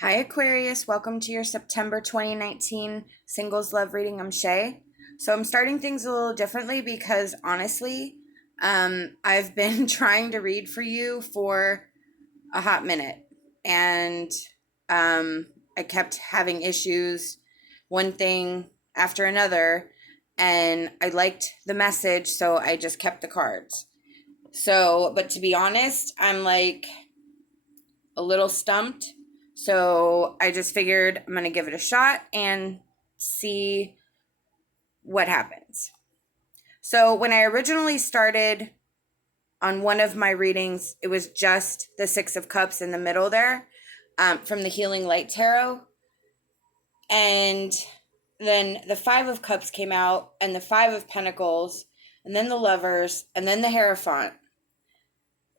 Hi Aquarius, welcome to your September 2019 Singles Love Reading. I'm SHAE. So I'm starting things a little differently because honestly, I've been trying to read for you for a hot minute and I kept having issues, one thing after another, and I liked the message, so I just kept the cards. So, but to be honest, I'm like a little stumped. So I just figured I'm going to give it a shot and see what happens. So when I originally started on one of my readings, it was just the Six of Cups in the middle there, from the Healing Light Tarot. And then the Five of Cups came out, and the Five of Pentacles, and then the Lovers, and then the Hierophant.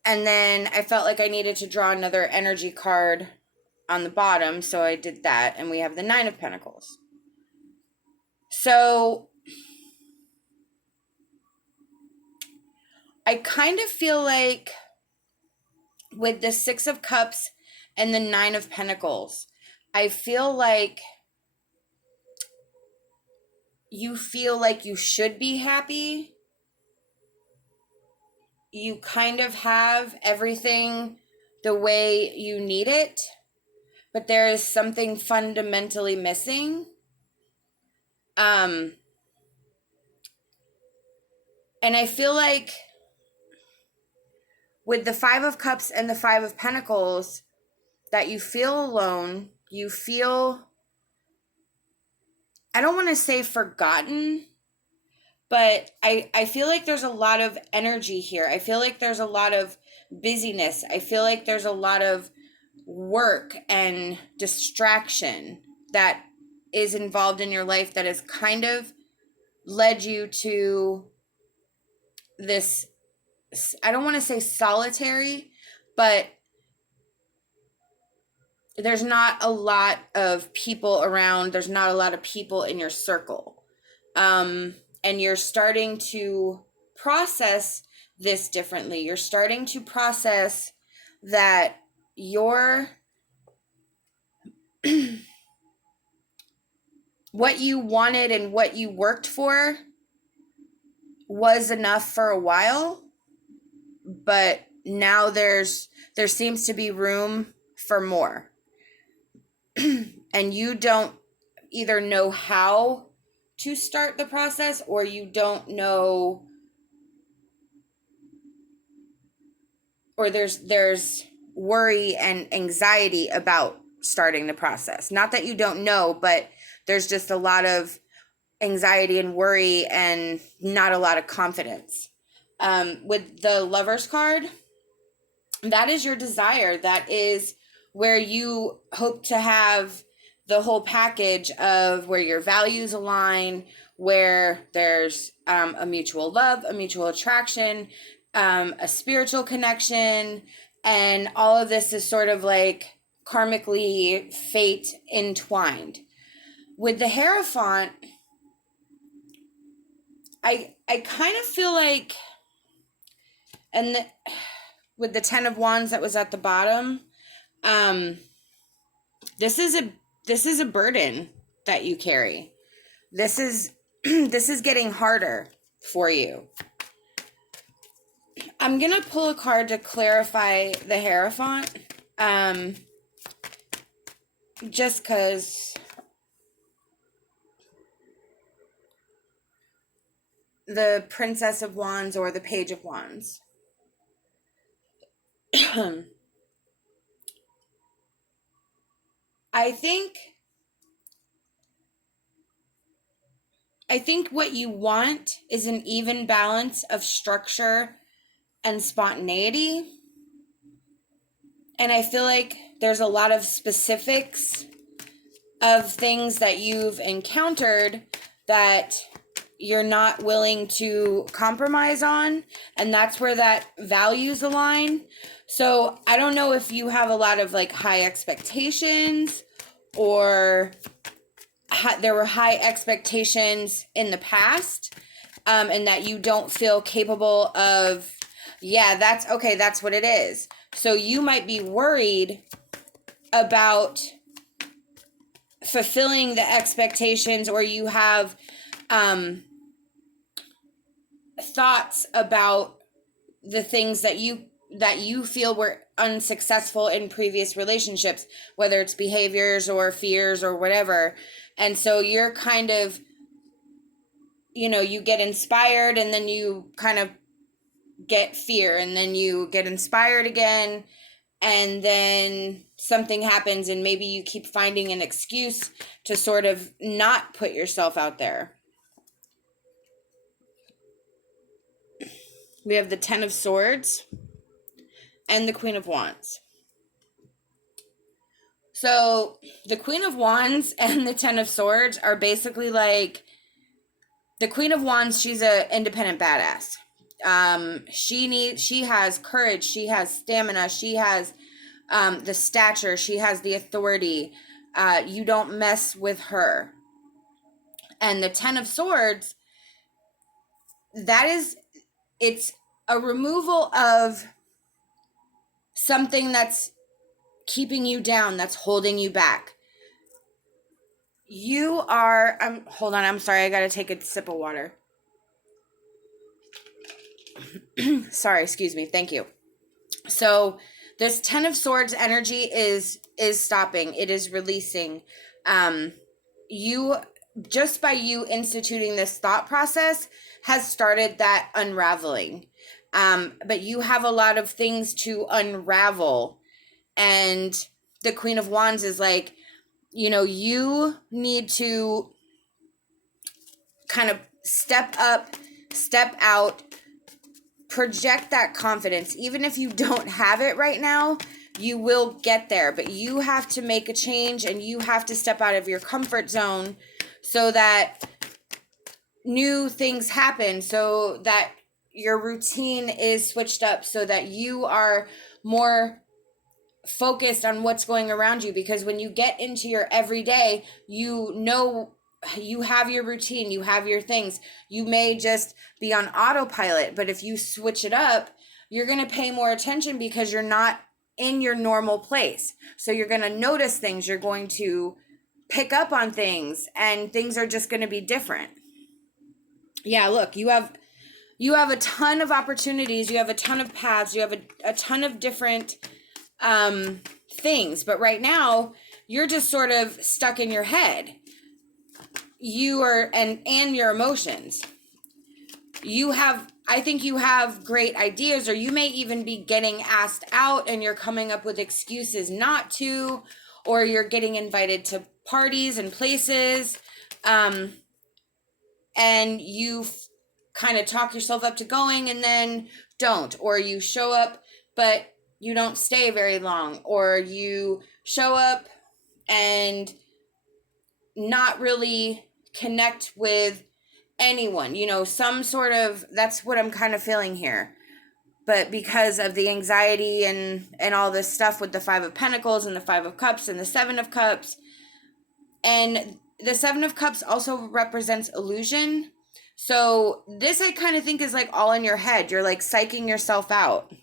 And then I felt like I needed to draw another energy card on the bottom, so I did that, and we have the Nine of Pentacles. So I kind of feel like with the Six of Cups and the Nine of Pentacles, I feel like you feel like you should be happy. You kind of have everything the way you need it, but there is something fundamentally missing. And I feel like with the Five of Cups and the Five of Pentacles, that you feel alone, you feel, I don't want to say forgotten, but I feel like there's a lot of energy here. I feel like there's a lot of busyness. I feel like there's a lot of work and distraction that is involved in your life that has kind of led you to this, I don't want to say solitary, but there's not a lot of people around. There's not a lot of people in your circle. And you're starting to process this differently. You're starting to process that your what you wanted and what you worked for was enough for a while, but now there seems to be room for more. And you don't either know how to start the process, or you don't know, or there's worry and anxiety about starting the process. Not that you don't know, but there's just a lot of anxiety and worry and not a lot of confidence. With the Lovers card, that is your desire. That is where you hope to have the whole package of where your values align, where there's a mutual love, a mutual attraction, a spiritual connection, and all of this is sort of like karmically fate entwined. With the Hierophant, I kind of feel like, and with the Ten of Wands that was at the bottom, this is a burden that you carry. This is this is getting harder for you. I'm gonna pull a card to clarify the Hierophant, just because the Princess of Wands or the Page of Wands. I think what you want is an even balance of structure and spontaneity. And I feel like there's a lot of specifics of things that you've encountered that you're not willing to compromise on, and that's where that values align. So I don't know if you have a lot of like high expectations, or there were high expectations in the past, and that you don't feel capable of, yeah, that's okay, that's what it is. So you might be worried about fulfilling the expectations, or you have thoughts about the things that you feel were unsuccessful in previous relationships, whether it's behaviors or fears or whatever. And so you're kind of, you get inspired, and then you kind of get fear, and then you get inspired again, and then something happens, and maybe you keep finding an excuse to sort of not put yourself out there. We have the Ten of Swords and the Queen of Wands. So the Queen of Wands and the Ten of Swords are basically like, the Queen of Wands, she's an independent badass. She has courage, she has stamina, she has the stature, she has the authority. You don't mess with her. And the Ten of Swords, it's a removal of something that's keeping you down, that's holding you back. Hold on, I'm sorry, I gotta take a sip of water. Sorry, excuse me, thank you. So this Ten of Swords energy is stopping, it is releasing. Just by you instituting this thought process has started that unraveling. But you have a lot of things to unravel. And the Queen of Wands is like, you need to kind of step up, step out, project that confidence. Even if you don't have it right now, you will get there. But you have to make a change, and you have to step out of your comfort zone so that new things happen, so that your routine is switched up, so that you are more focused on what's going around you. Because when you get into your everyday, you have your routine, you have your things. You may just be on autopilot, but if you switch it up, you're going to pay more attention because you're not in your normal place. So you're going to notice things, you're going to pick up on things, and things are just going to be different. Yeah, look, you have a ton of opportunities, you have a ton of paths, you have a ton of different things, but right now you're just sort of stuck in your head. You are, and your emotions. I think you have great ideas, or you may even be getting asked out and you're coming up with excuses not to, or you're getting invited to parties and places, and you kind of talk yourself up to going and then don't, or you show up but you don't stay very long, or you show up and not really connect with anyone, some sort of, that's what I'm kind of feeling here. But because of the anxiety and all this stuff with the Five of Pentacles and the Five of Cups and the Seven of Cups, and the Seven of Cups also represents illusion. So this, I kind of think, is like all in your head. You're like psyching yourself out.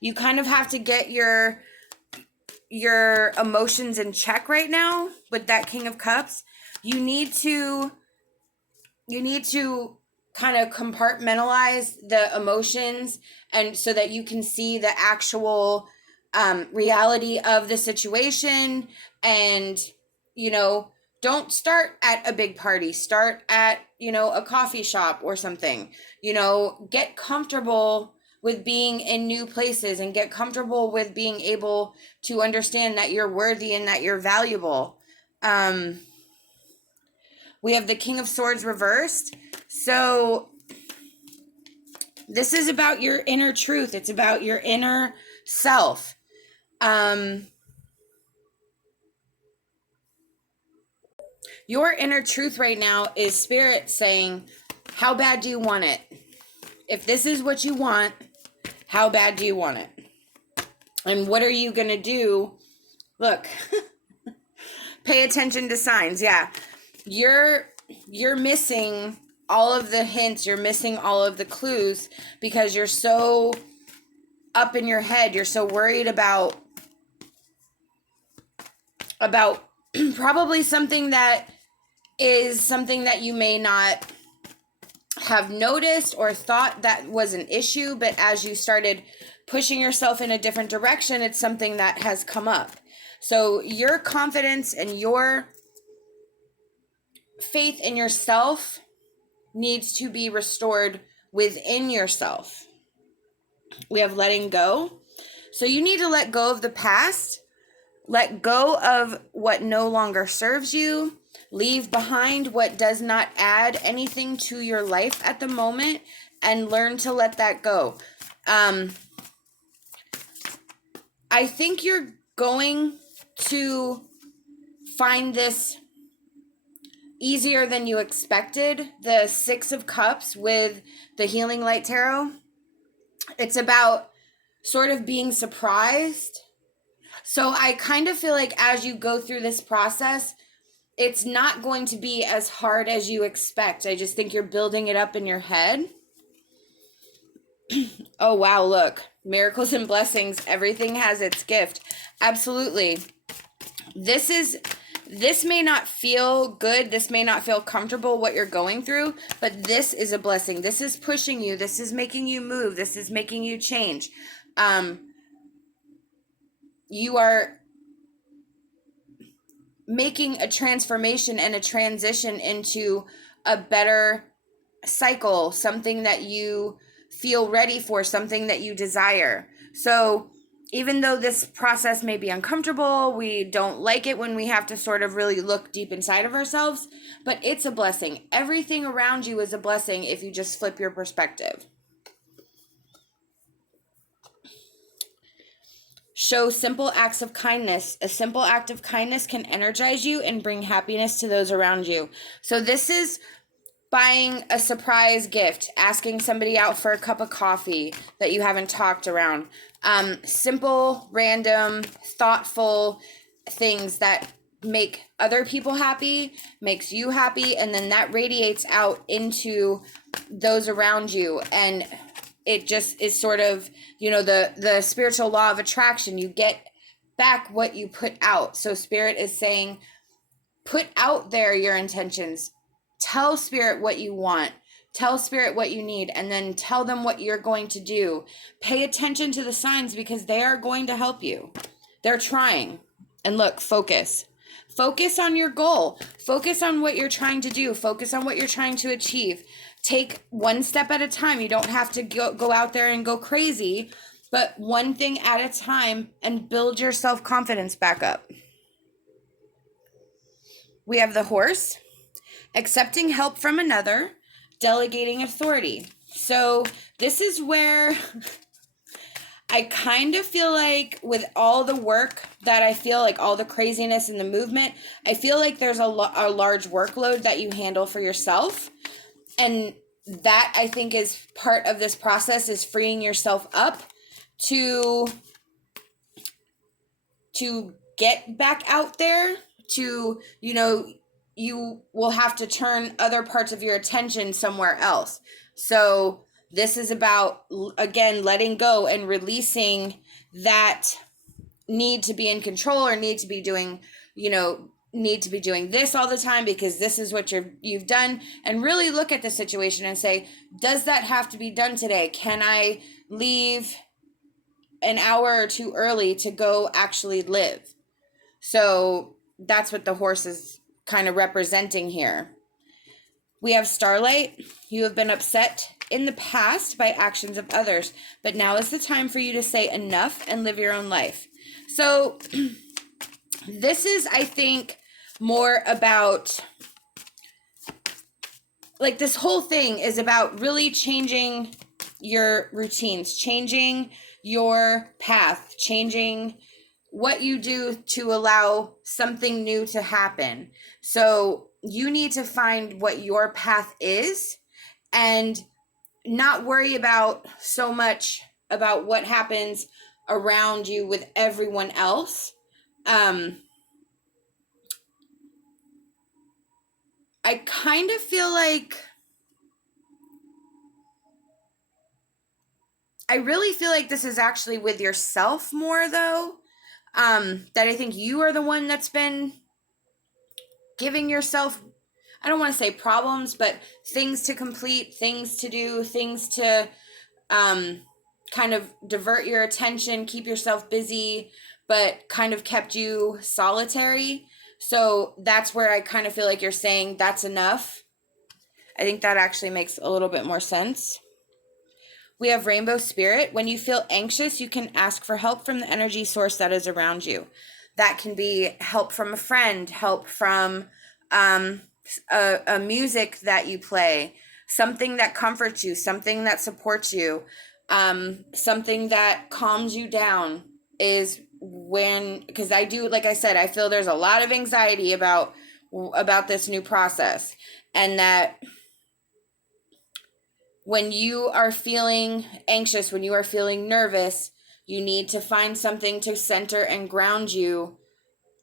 You kind of have to get your emotions in check right now with that King of Cups. You need to kind of compartmentalize the emotions, and so that you can see the actual reality of the situation. And don't start at a big party, start at a coffee shop or something. Get comfortable with being in new places, and get comfortable with being able to understand that you're worthy and that you're valuable. We have the King of Swords reversed. So this is about your inner truth. It's about your inner self. Your inner truth right now is Spirit saying, how bad do you want it? If this is what you want, how bad do you want it? And what are you going to do? Look, pay attention to signs. Yeah. You're missing all of the hints. You're missing all of the clues because you're so up in your head. You're so worried about probably something that is something that you may not have noticed or thought that was an issue, but as you started pushing yourself in a different direction, it's something that has come up. So your confidence and your faith in yourself needs to be restored within yourself. We have letting go. So you need to let go of the past, let go of what no longer serves you, leave behind what does not add anything to your life at the moment, and learn to let that go. I think you're going to find this easier than you expected. The Six of Cups with the Healing Light Tarot. It's about sort of being surprised. So I kind of feel like as you go through this process, it's not going to be as hard as you expect. I just think you're building it up in your head. Oh, wow, look. Miracles and blessings. Everything has its gift. Absolutely. This may not feel good. This may not feel comfortable what you're going through, but this is a blessing. This is pushing you. This is making you move. This is making you change. You are making a transformation and a transition into a better cycle, something that you feel ready for, something that you desire. So even though this process may be uncomfortable, we don't like it when we have to sort of really look deep inside of ourselves, but it's a blessing. Everything around you is a blessing if you just flip your perspective. Show simple acts of kindness. A simple act of kindness can energize you and bring happiness to those around you. So this is buying a surprise gift, asking somebody out for a cup of coffee that you haven't talked around. Simple, random, thoughtful things that make other people happy, makes you happy, and then that radiates out into those around you. And it just is sort of, the spiritual law of attraction. You get back what you put out. So Spirit is saying, put out there your intentions. Tell Spirit what you want. Tell Spirit what you need, and then tell them what you're going to do. Pay attention to the signs because they are going to help you. They're trying. And look, focus. Focus on your goal. Focus on what you're trying to do. Focus on what you're trying to achieve. Take one step at a time. You don't have to go out there and go crazy, but one thing at a time, and build your self-confidence back up. We have the Horse, accepting help from another, delegating authority. So this is where I kind of feel like with all the work that I feel like all the craziness in the movement, I feel like there's a large workload that you handle for yourself. And that I think is part of this process, is freeing yourself up to get back out there, to, you will have to turn other parts of your attention somewhere else. So this is about, again, letting go and releasing that need to be in control or need to be doing this all the time because this is what you've done, and really look at the situation and say, does that have to be done today? Can I leave an hour or two early to go actually live? So that's what the Horse is kind of representing here. We have Starlight. You have been upset in the past by actions of others, but now is the time for you to say enough and live your own life. So this is, I think, more about, like, this whole thing is about really changing your routines, changing your path, changing what you do to allow something new to happen. So you need to find what your path is and not worry about so much about what happens around you with everyone else. I kind of feel like, I really feel like this is actually with yourself more though. That I think you are the one that's been giving yourself, I don't want to say problems, but things to complete, things to do, things to kind of divert your attention, keep yourself busy, but kind of kept you solitary. So that's where I kind of feel like you're saying that's enough. I think that actually makes a little bit more sense. We have Rainbow Spirit. When you feel anxious, you can ask for help from the energy source that is around you. That can be help from a friend, help from a music that you play, something that comforts you, something that supports you, something that calms you down is when, because I do, like I said, I feel there's a lot of anxiety about this new process, and that when you are feeling anxious, when you are feeling nervous, you need to find something to center and ground you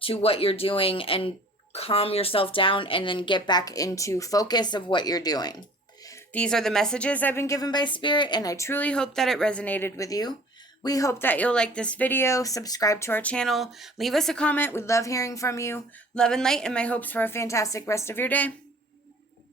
to what you're doing and calm yourself down, and then get back into focus of what you're doing. These are the messages I've been given by Spirit, and I truly hope that it resonated with you. We hope that you'll like this video, subscribe to our channel, leave us a comment. We love hearing from you. Love and light, and my hopes for a fantastic rest of your day.